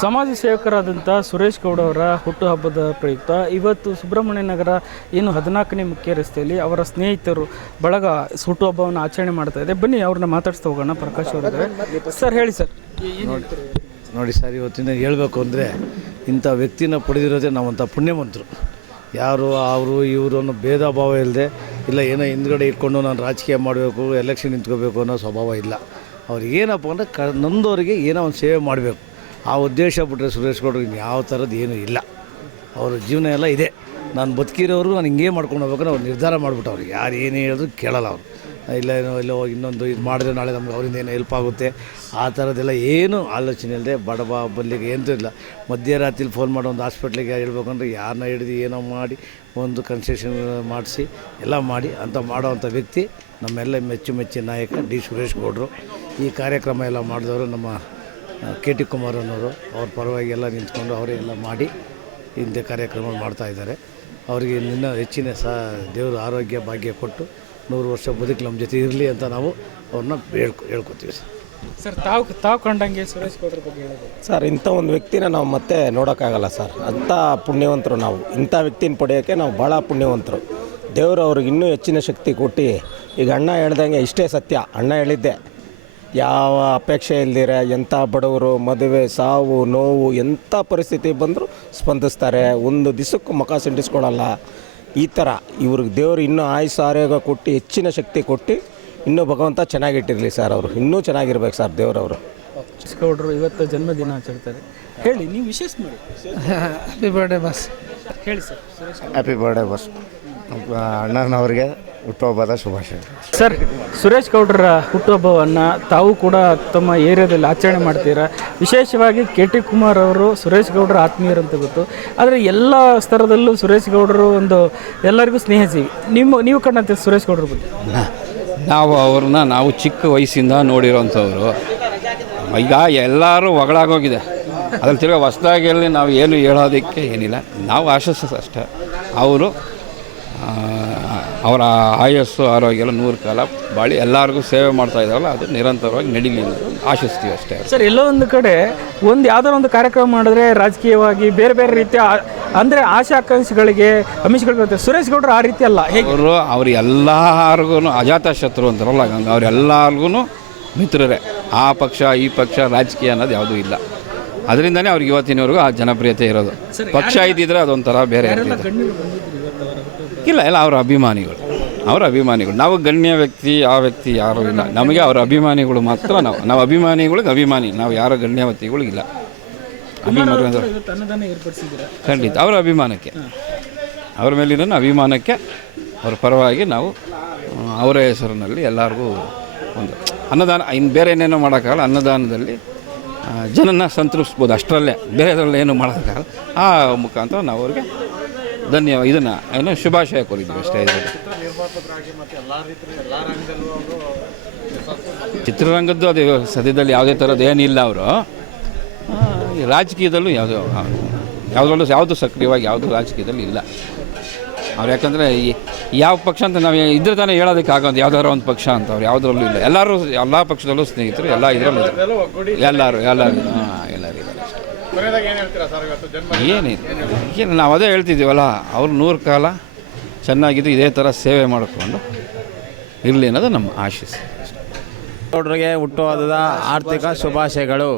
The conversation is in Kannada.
ಸಮಾಜ ಸೇವಕರಾದಂಥ ಸುರೇಶ್ ಗೌಡ ಅವರ ಹುಟ್ಟುಹಬ್ಬದ ಪ್ರಯುಕ್ತ ಇವತ್ತು ಸುಬ್ರಹ್ಮಣ್ಯ ನಗರ ಏನು ಹದಿನಾಲ್ಕನೇ ಮುಖ್ಯ ರಸ್ತೆಯಲ್ಲಿ ಅವರ ಸ್ನೇಹಿತರು ಬಳಗ ಹುಟ್ಟುಹಬ್ಬವನ್ನು ಆಚರಣೆ ಮಾಡ್ತಾ ಇದೆ ಬನ್ನಿ, ಅವ್ರನ್ನ ಮಾತಾಡಿಸ್ತಾ ಹೋಗೋಣ. ಪ್ರಕಾಶ್ ಅವರಿದ್ದಾರೆ ಸರ್, ಹೇಳಿ ಸರ್. ನೋಡಿ ಸರ್ ಇವತ್ತಿನ ಹೇಳಬೇಕು ಅಂದರೆ ಇಂಥ ವ್ಯಕ್ತಿನ ಪಡೆದಿರೋದೇ ನಾವಂಥ ಪುಣ್ಯವಂತರು. ಯಾರು, ಅವರು ಇವರು ಅನ್ನೋ ಭೇದ ಭಾವ ಇಲ್ಲದೆ, ಇಲ್ಲ ಏನೋ ಹಿಂದ್ಗಡೆ ಇಟ್ಕೊಂಡು ನಾನು ರಾಜಕೀಯ ಮಾಡಬೇಕು ಎಲೆಕ್ಷನ್ ನಿಂತ್ಕೋಬೇಕು ಅನ್ನೋ ಸ್ವಭಾವ ಇಲ್ಲ. ಅವ್ರಿಗೆ ಏನಪ್ಪ ಅಂದರೆ ಕ ನೊಂದವರಿಗೆ ಏನೋ ಒಂದು ಸೇವೆ ಮಾಡಬೇಕು. ಆ ಉದ್ದೇಶ ಬಿಟ್ಟರೆ ಸುರೇಶ್ ಗೌಡರು ಇನ್ನು ಯಾವ ಥರದ್ದು ಏನೂ ಇಲ್ಲ. ಅವ್ರ ಜೀವನ ಎಲ್ಲ ಇದೆ. ನಾನು ಬದುಕಿರೋರು ನಾನು ಹಿಂಗೆ ಮಾಡ್ಕೊಂಡು ಹೋಗ್ಬೇಕು, ಅವ್ರು ನಿರ್ಧಾರ ಮಾಡಿಬಿಟ್ಟು ಅವ್ರಿಗೆ. ಯಾರು ಏನೇ ಹೇಳಿದ್ರು ಕೇಳಲ್ಲ ಅವರು. ಇಲ್ಲ ಏನೋ, ಇಲ್ಲೋ ಇನ್ನೊಂದು ಇದು ಮಾಡಿದ್ರೆ ನಾಳೆ ನಮ್ಗೆ ಅವರಿಂದ ಏನು ಹೆಲ್ಪ್ ಆಗುತ್ತೆ. ಆ ಥರದ್ದೆಲ್ಲ ಏನು ಆಲೋಚನೆ ಇಲ್ಲದೆ ಬಡಬ ಬಲ್ಲಿಗೆ ಏನೂ ಇಲ್ಲ. ಮಧ್ಯರಾತ್ರಿಲಿ ಫೋನ್ ಮಾಡಿ ಒಂದು ಹಾಸ್ಪಿಟ್ಲಿಗೆ ಹೇಳ್ಬೇಕಂದ್ರೆ ಯಾರನ್ನ ಹಿಡಿದು ಏನೋ ಮಾಡಿ, ಒಂದು ಕನ್ಸೆಷನ್ ಮಾಡಿಸಿ, ಎಲ್ಲ ಮಾಡಿ ಅಂತ ಮಾಡೋವಂಥ ವ್ಯಕ್ತಿ ನಮ್ಮೆಲ್ಲ ಮೆಚ್ಚು ಮೆಚ್ಚಿನ ನಾಯಕ ಡಿ ಸುರೇಶ್ ಗೌಡರು. ಈ ಕಾರ್ಯಕ್ರಮ ಎಲ್ಲ ಮಾಡಿದವರು ನಮ್ಮ ಕೆ ಟಿ ಕುಮಾರ್ ಅನ್ನೋರು ಅವ್ರ ಪರವಾಗಿ ಎಲ್ಲ ನಿಂತ್ಕೊಂಡು ಅವರೇ ಎಲ್ಲ ಮಾಡಿ ಇಂಥ ಕಾರ್ಯಕ್ರಮ ಮಾಡ್ತಾ ಇದ್ದಾರೆ. ಅವರಿಗೆ ಇನ್ನೂ ಹೆಚ್ಚಿನ ಸಹ ದೇವರ ಆರೋಗ್ಯ ಭಾಗ್ಯ ಕೊಟ್ಟು ನೂರು ವರ್ಷ ಬದುಕಲು ನಮ್ಮ ಜೊತೆ ಇರಲಿ ಅಂತ ನಾವು ಅವ್ರನ್ನ ಹೇಳ್ಕೊ ಹೇಳ್ಕೊತೀವಿ ಸರ್. ಸರ್ ತಾವು ತಾವು ಕಂಡಂಗೆ ಸುರೇಶ್ ಗೌಡ್ರ ಬಗ್ಗೆ ಹೇಳೋದು. ಸರ್ ಇಂಥ ಒಂದು ವ್ಯಕ್ತಿನ ನಾವು ಮತ್ತೆ ನೋಡೋಕ್ಕಾಗಲ್ಲ ಸರ್. ಅಂಥ ಪುಣ್ಯವಂತರು ನಾವು. ಇಂಥ ವ್ಯಕ್ತಿನ ಪಡೆಯೋಕ್ಕೆ ನಾವು ಭಾಳ ಪುಣ್ಯವಂತರು. ದೇವರು ಅವ್ರಿಗೆ ಇನ್ನೂ ಹೆಚ್ಚಿನ ಶಕ್ತಿ ಕೊಟ್ಟು ಈಗ ಅಣ್ಣ ಹೇಳ್ದಂಗೆ ಇಷ್ಟೇ ಸತ್ಯ. ಅಣ್ಣ ಹೇಳಿದ್ದೆ. ಯಾವ ಅಪೇಕ್ಷೆ ಇಲ್ದಿರ ಎಂಥ ಬಡವರು ಮದುವೆ ಸಾವು ನೋವು ಎಂಥ ಪರಿಸ್ಥಿತಿ ಬಂದರೂ ಸ್ಪಂದಿಸ್ತಾರೆ. ಒಂದು ದಿವಸಕ್ಕೂ ಮುಖ ಸಿಂಡಿಸ್ಕೊಳ್ಳಲ್ಲ ಈ ಥರ ಇವ್ರಿಗೆ ದೇವರು ಇನ್ನೂ ಆಯುಸ್ ಆರೋಗ್ಯ ಕೊಟ್ಟು ಹೆಚ್ಚಿನ ಶಕ್ತಿ ಕೊಟ್ಟು ಇನ್ನೂ ಭಗವಂತ ಚೆನ್ನಾಗಿಟ್ಟಿರಲಿ ಸರ್ ಅವರು. ಇನ್ನೂ ಚೆನ್ನಾಗಿರ್ಬೇಕು ಸರ್ ದೇವರವರು. ಸುರೇಶ್ ಗೌಡರು ಇವತ್ತು ಜನ್ಮದಿನ ಆಚರಿಸ್ತಾರೆ ಹೇಳಿ ನೀವು ವಿಶೇಷ ಮಾಡಿ ಹ್ಯಾಪಿ ಬರ್ಡೇ ಬಸ್ ಹೇಳಿ ಸರ್ ಹ್ಯಾಪಿ ಬರ್ಡೇ ಬಸ್ ಅಣ್ಣನವ್ರಿಗೆ ಹುಟ್ಟುಹಬ್ಬದ ಶುಭಾಶಯ. ಸರ್ ಸುರೇಶ್ ಗೌಡ್ರ ಹುಟ್ಟುಹಬ್ಬವನ್ನು ತಾವು ಕೂಡ ತಮ್ಮ ಏರಿಯಾದಲ್ಲಿ ಆಚರಣೆ ಮಾಡ್ತೀರಾ? ವಿಶೇಷವಾಗಿ ಕೆ ಟಿ ಕುಮಾರ್ ಅವರು ಸುರೇಶ್ ಗೌಡರ ಆತ್ಮೀಯರಂತ ಅಂತ ಗೊತ್ತು. ಆದರೆ ಎಲ್ಲ ಸ್ತರದಲ್ಲೂ ಸುರೇಶ್ ಗೌಡರು ಒಂದು ಎಲ್ಲರಿಗೂ ಸ್ನೇಹಿಸಿ ನಿಮ್ಮ ನೀವು ಕಂಡಂತೆ ಸುರೇಶ್ ಗೌಡರ ಬಗ್ಗೆ. ನಾವು ಅವ್ರನ್ನ ನಾವು ಚಿಕ್ಕ ವಯಸ್ಸಿಂದ ನೋಡಿರೋಂಥವ್ರು. ಈಗ ಎಲ್ಲರೂ ಒಗಳಾಗೋಗಿದೆ. ಅದ್ರಲ್ಲಿ ತಿರ್ಗಿ ಹೊಸ್ದಾಗಿ ಹೇಳಿ ನಾವು ಏನು ಹೇಳೋದಕ್ಕೆ ಏನಿಲ್ಲ. ನಾವು ಆಶಿಸೋದು ಅಷ್ಟೇ. ಅವರು ಅವರ ಆಯಸ್ಸು ಆರೋಗ್ಯ ಎಲ್ಲ ನೂರು ಕಾಲ ಬಾಳಿ ಎಲ್ಲರಿಗೂ ಸೇವೆ ಮಾಡ್ತಾ ಇದ್ದಾರಲ್ಲ ಅದು ನಿರಂತರವಾಗಿ ನಡೀಲಿ ಅಂತ ಆಶಿಸ್ತೀವಿ ಅಷ್ಟೇ. ಸರ್ ಎಲ್ಲೋ ಒಂದು ಕಡೆ ಒಂದು ಯಾವುದೋ ಒಂದು ಕಾರ್ಯಕ್ರಮ ಮಾಡಿದ್ರೆ ರಾಜಕೀಯವಾಗಿ ಬೇರೆ ಬೇರೆ ರೀತಿಯ ಅಂದರೆ ಆಶಾ ಆಕಾಂಕ್ಷಿಗಳಿಗೆ ಅಮಿಷಗಳಿಗೆ ಸುರೇಶ್ ಗೌಡರು ಆ ರೀತಿ ಅಲ್ಲ ಹೇಗೆ? ಅವರು ಅವ್ರು ಎಲ್ಲರಿಗೂ ಅಜಾತ ಶತ್ರು ಅಂತಾರಲ್ಲ ಹಂಗೆ ಅವ್ರೆಲ್ಲರಿಗೂ ಮಿತ್ರರೇ. ಆ ಪಕ್ಷ ಈ ಪಕ್ಷ ರಾಜಕೀಯ ಅನ್ನೋದು ಯಾವುದೂ ಇಲ್ಲ. ಅದರಿಂದನೇ ಅವ್ರಿಗೆ ಇವತ್ತಿನವರೆಗೂ ಆ ಜನಪ್ರಿಯತೆ ಇರೋದು. ಪಕ್ಷ ಇದ್ದಿದ್ರೆ ಅದೊಂಥರ ಬೇರೆ ಇಲ್ಲ ಇಲ್ಲ ಅವರ ಅಭಿಮಾನಿಗಳು. ಅವರ ಅಭಿಮಾನಿಗಳು. ನಾವು ಗಣ್ಯ ವ್ಯಕ್ತಿ ಆ ವ್ಯಕ್ತಿ ಯಾರೂ ಇಲ್ಲ. ನಮಗೆ ಅವರ ಅಭಿಮಾನಿಗಳು ಮಾತ್ರ ನಾವು. ನಾವು ಅಭಿಮಾನಿಗಳಿಗೆ ಅಭಿಮಾನಿ. ನಾವು ಯಾರ ಗಣ್ಯ ವ್ಯಕ್ತಿಗಳು ಇಲ್ಲ. ಅಭಿಮಾನಿ ಅಂದ್ರೆ ಖಂಡಿತ. ಅವರ ಅಭಿಮಾನಕ್ಕೆ. ಅವರ ಮೇಲಿನ ಅಭಿಮಾನಕ್ಕೆ ಅವ್ರ ಪರವಾಗಿ ನಾವು ಅವರ ಹೆಸರಿನಲ್ಲಿ ಎಲ್ಲರಿಗೂ ಒಂದು ಅನ್ನದಾನ. ಇನ್ನು ಬೇರೆ ಏನೇನೋ ಮಾಡೋಕ್ಕಾಗಲ್ಲ. ಅನ್ನದಾನದಲ್ಲಿ ಜನನ ಸಂತೃಪ್ಸ್ಬೋದು. ಅಷ್ಟರಲ್ಲೇ. ಬೇರೆದ್ರಲ್ಲಿ ಏನು ಮಾಡೋಕ್ಕಾಗಲ್ಲ. ಆ ಮುಖಾಂತರ ನಾವು ಅವ್ರಿಗೆ ಧನ್ಯ, ಇದನ್ನು, ಏನು, ಶುಭಾಶಯ ಕೋರಿದ್ದೀವಿ ಅಷ್ಟೇ ಚಿತ್ರರಂಗದ್ದು ಅದು, ಸದ್ಯದಲ್ಲಿ ಯಾವುದೇ ಥರದ್ದು ಏನಿಲ್ಲ ಅವರು. ರಾಜಕೀಯದಲ್ಲೂ ಯಾವುದೋ ಯಾವುದರಲ್ಲೂ ಯಾವುದು ಸಕ್ರಿಯವಾಗಿ ಯಾವುದು ರಾಜಕೀಯದಲ್ಲಿ ಇಲ್ಲ. ಅವ್ರು ಯಾಕಂದರೆ ಯಾವ ಪಕ್ಷ ಅಂತ ನಾವು ಇದ್ರೆ ತಾನೇ ಹೇಳೋದಕ್ಕೆ ಆಗೋದು ಯಾವ್ದಾದ್ರು ಒಂದು ಪಕ್ಷ ಅಂತ ಅವ್ರು ಯಾವುದರಲ್ಲೂ ಇಲ್ಲ. ಎಲ್ಲರೂ, ಎಲ್ಲ ಪಕ್ಷದಲ್ಲೂ ಸ್ನೇಹಿತರು, ಎಲ್ಲ ಇದರಲ್ಲೂ ಎಲ್ಲರೂ ಎಲ್ಲರೂ ಏನಿಲ್ಲ. ಏನು ನಾವು ಅದೇ ಹೇಳ್ತಿದ್ದೀವಲ್ಲ ಅವ್ರು ನೂರು ಕಾಲ ಚೆನ್ನಾಗಿದ್ದು ಇದೇ ಥರ ಸೇವೆ ಮಾಡಿಕೊಂಡು ಇರಲಿ ಅನ್ನೋದು ನಮ್ಮ ಆಶಿಸ್. ಹುಟ್ಟುಹಬ್ಬದ ಆರ್ಥಿಕ ಶುಭಾಶಯಗಳು.